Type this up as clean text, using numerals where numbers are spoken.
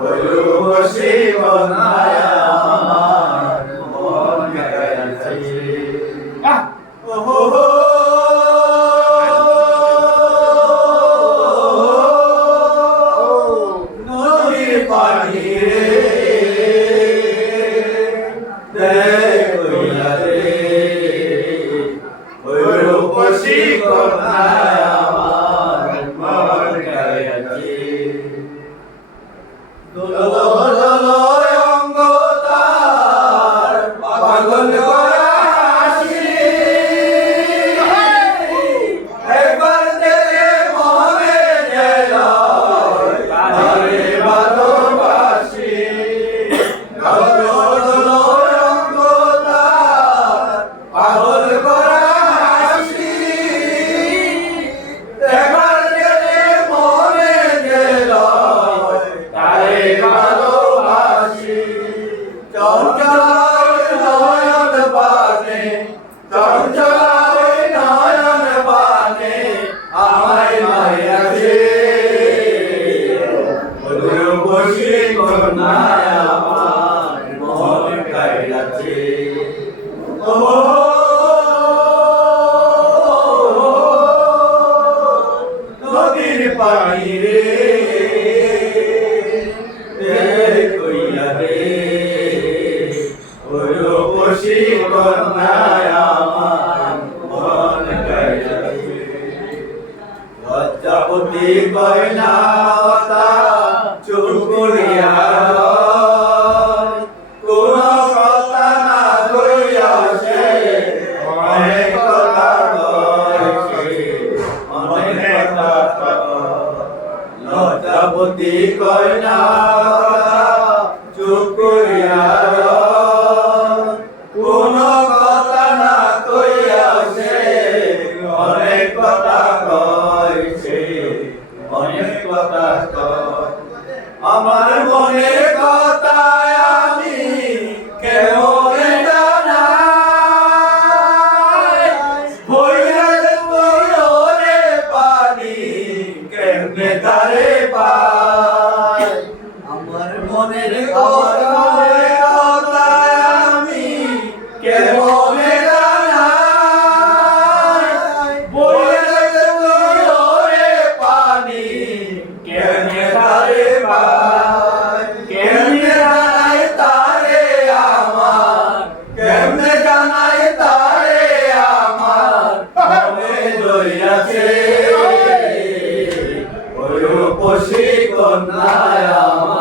রূপসী কন্যায় আমার মন গাইছে। নদীর পানি রূপসী কন্যায় আমার মন গাইছে। দোলো দোলো অঙ্গ তার পাগল করা হাসি, একবার দেখে মনে জেলায় তারে ভালোবাসি। দোলো দোলো অঙ্গ তার পাগল করা হাসি, একবার দেখে মনে জেলায় তারে ভালোবাসি। চঞ্চল নয়ন বানে, চঞ্চল নয়ন বানে আমায় মায়াছে। রূপসী কন্যায় আমার মন গাইছে। নদীর পানি রে কইয়া রে, রূপসী কন্যায় আমার মন গাইছে। লজ্জাপতি কইনা কথা চুপ করিয়া কোন কথা না কইয়া সে অনেক কথা কইছে, অনেক কথা। লজ্জাপতি কইনা কথা চুপ করিয়া কোন কথা না কইয়া সে অনেক কথা কইছে, অনেক কথা কয়। আমার মনের কথা আমি কেমনে জানাই, বইলে তোরে পানি কেমনে তারে পাই। আমার মনের কথা আমি কেমনে জানাই, বইলে তোরে পানি কেমনে তারে পাই। কেমনে জানাই তারে আমার, কেমনে জানাই তারে আমার মনে ধরিয়াছে। রূপসী কন্যায় আমার